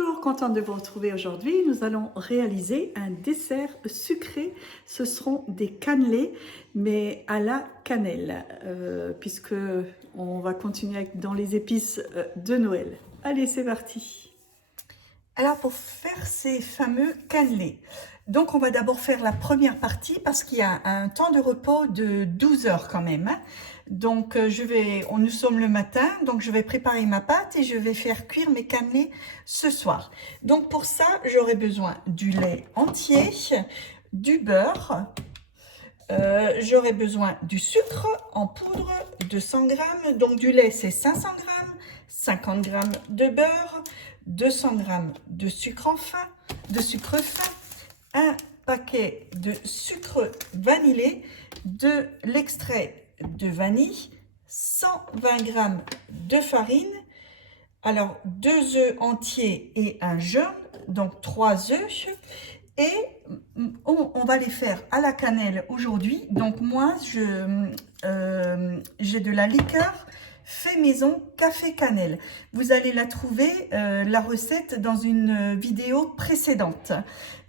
Bonjour, contente de vous retrouver aujourd'hui. Nous allons réaliser un dessert sucré. Ce seront des cannelés, mais à la cannelle, puisque on va continuer dans les épices de Noël. Allez, c'est parti. Alors, pour faire ces fameux cannelés, donc on va d'abord faire la première partie parce qu'il y a un temps de repos de 12 heures quand même. Donc nous sommes le matin, donc je vais préparer ma pâte et je vais faire cuire mes cannelés ce soir. Donc pour ça, j'aurai besoin du lait entier, du beurre, j'aurai besoin du sucre en poudre de 100 g, donc du lait c'est 500 g, 50 g de beurre, 200 g de sucre fin, un paquet de sucre vanillé, de l'extrait de vanille, 120 g de farine, alors 2 œufs entiers et un jaune, donc 3 œufs, et on va les faire à la cannelle aujourd'hui. Donc moi j'ai de la liqueur fait maison café cannelle. Vous allez la trouver, la recette, dans une vidéo précédente.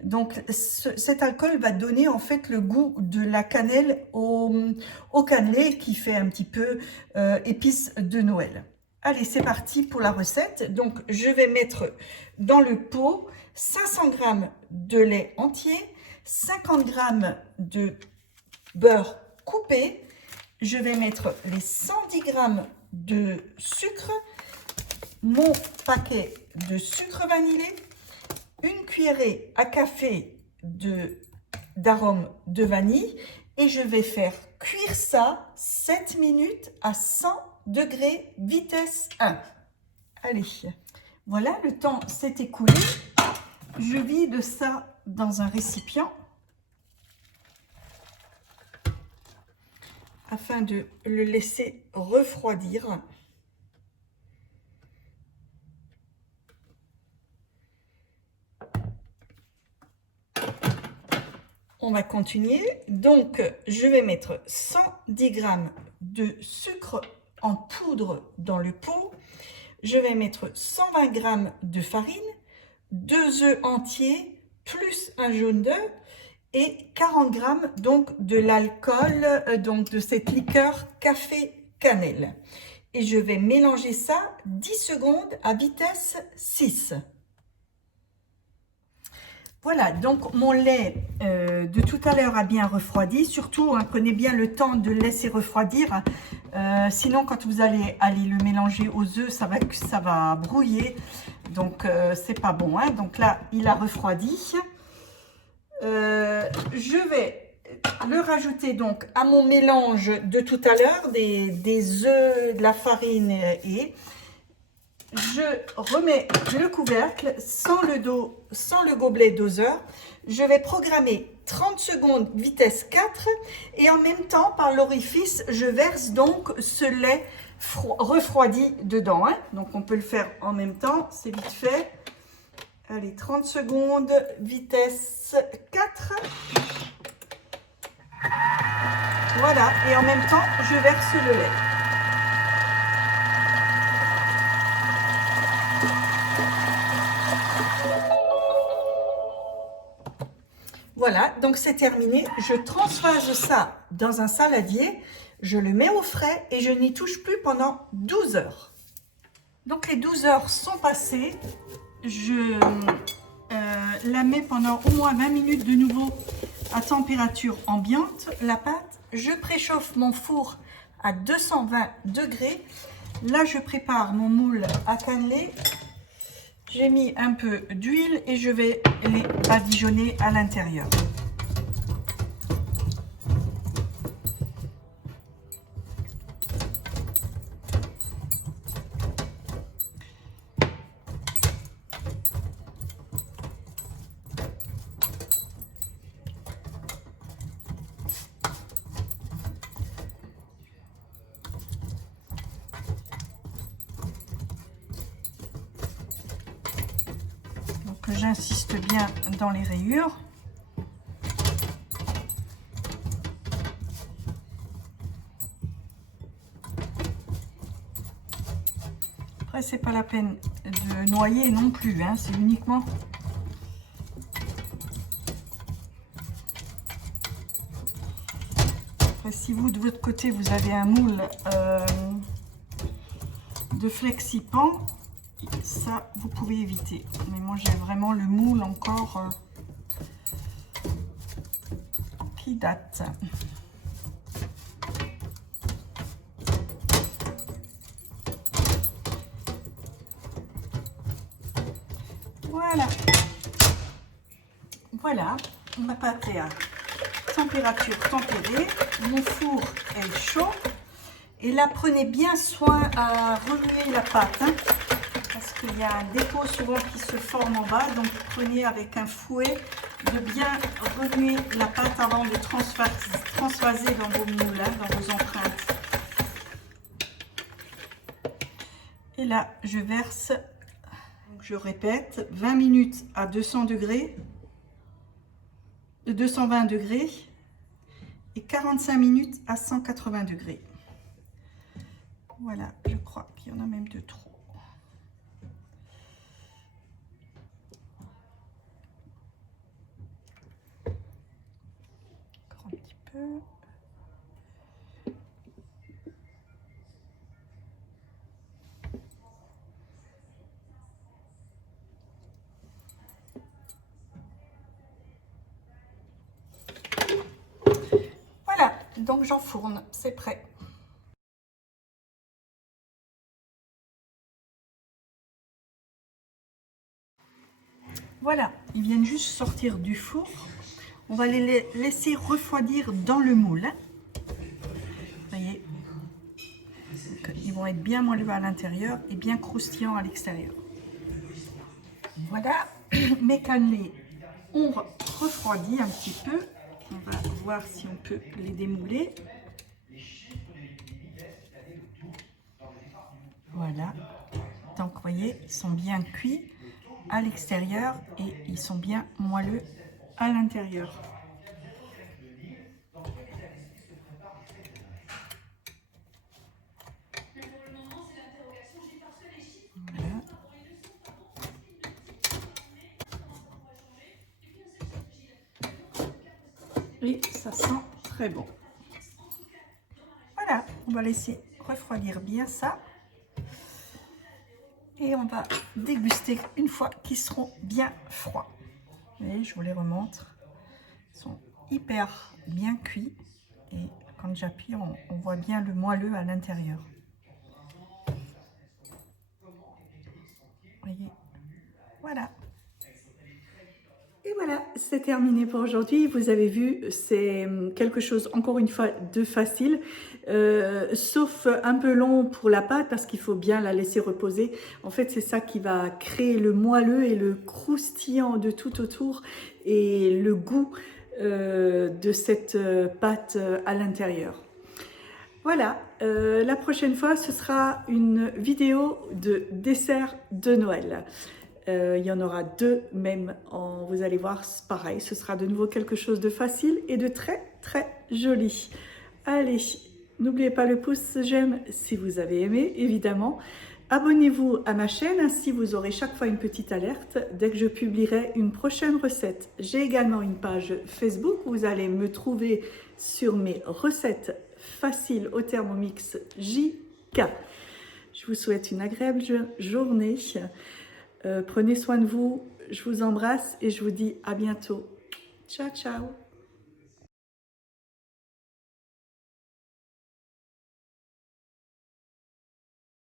Donc cet alcool va donner en fait le goût de la cannelle au cannelé, qui fait un petit peu épices de Noël. Allez, c'est parti pour la recette. Donc je vais mettre dans le pot 500 g de lait entier, 50 g de beurre coupé. Je vais mettre les 110 g de sucre, mon paquet de sucre vanillé, une cuillerée à café d'arôme de vanille, et je vais faire cuire ça 7 minutes à 100 degrés vitesse 1. Allez, voilà, le temps s'est écoulé. Je vide ça dans un récipient afin de le laisser refroidir. On va continuer. Donc, je vais mettre 110 g de sucre en poudre dans le pot. Je vais mettre 120 g de farine, 2 œufs entiers, plus un jaune d'œuf, et 40 g donc de l'alcool, donc de cette liqueur café cannelle. Et je vais mélanger ça 10 secondes à vitesse 6. Voilà, donc mon lait de tout à l'heure a bien refroidi. Surtout, prenez bien le temps de le laisser refroidir. Sinon, quand vous allez le mélanger aux œufs, ça va brouiller. Donc, c'est pas bon. Donc là, il a refroidi. Je vais le rajouter donc à mon mélange de tout à l'heure, des œufs, de la farine, et je remets le couvercle sans le gobelet doseur. Je vais programmer 30 secondes vitesse 4, et en même temps, par l'orifice, je verse donc ce lait refroidi dedans. Donc on peut le faire en même temps, c'est vite fait. Allez, 30 secondes, vitesse 4. Voilà, et en même temps, je verse le lait. Voilà, donc c'est terminé. Je transvase ça dans un saladier, je le mets au frais et je n'y touche plus pendant 12 heures. Donc les 12 heures sont passées. Je la mets pendant au moins 20 minutes de nouveau à température ambiante, la pâte. Je préchauffe mon four à 220 degrés. Là, je prépare mon moule à cannelés. J'ai mis un peu d'huile et je vais les badigeonner à l'intérieur. J'insiste bien dans les rayures. Après, c'est pas la peine de noyer non plus, hein, c'est uniquement... Après, si vous, de votre côté, vous avez un moule de flexipan, ça, vous pouvez éviter. Mais moi, j'ai vraiment le moule encore qui date. Voilà. Voilà, ma pâte est à température tempérée. Mon four est chaud. Et là, prenez bien soin à remuer la pâte, hein, parce qu'il y a un dépôt souvent qui se forme en bas. Donc, prenez avec un fouet de bien remuer la pâte avant de transvaser dans vos moules, hein, dans vos empreintes. Et là, je verse, donc je répète, 20 minutes à 200 degrés, 220 degrés et 45 minutes à 180 degrés. Voilà, je crois qu'il y en a même de trop. Encore un petit peu. Voilà, donc j'enfourne, c'est prêt. Voilà, ils viennent juste sortir du four. On va les laisser refroidir dans le moule. Vous voyez, donc, ils vont être bien moelleux à l'intérieur et bien croustillants à l'extérieur. Voilà, mes cannelés ont refroidi un petit peu. On va voir si on peut les démouler. Voilà, donc vous voyez, ils sont bien cuits à l'extérieur et ils sont bien moelleux à l'intérieur. Voilà. Et ça sent très bon. Voilà, on va laisser refroidir bien ça. Et on va déguster une fois qu'ils seront bien froids. Vous voyez, je vous les remontre. Ils sont hyper bien cuits. Et quand j'appuie, on voit bien le moelleux à l'intérieur. Vous voyez, voilà. Et voilà, c'est terminé pour aujourd'hui. Vous avez vu, c'est quelque chose, encore une fois, de facile, sauf un peu long pour la pâte parce qu'il faut bien la laisser reposer. En fait, c'est ça qui va créer le moelleux et le croustillant de tout autour et le goût de cette pâte à l'intérieur. Voilà, la prochaine fois, ce sera une vidéo de dessert de Noël. Il y en aura deux même, vous allez voir, pareil, ce sera de nouveau quelque chose de facile et de très très joli. Allez, n'oubliez pas le pouce j'aime si vous avez aimé, évidemment. Abonnez-vous à ma chaîne, ainsi vous aurez chaque fois une petite alerte dès que je publierai une prochaine recette. J'ai également une page Facebook, vous allez me trouver sur mes recettes faciles au Thermomix JK. Je vous souhaite une agréable journée. Prenez soin de vous, je vous embrasse et je vous dis à bientôt. Ciao, ciao.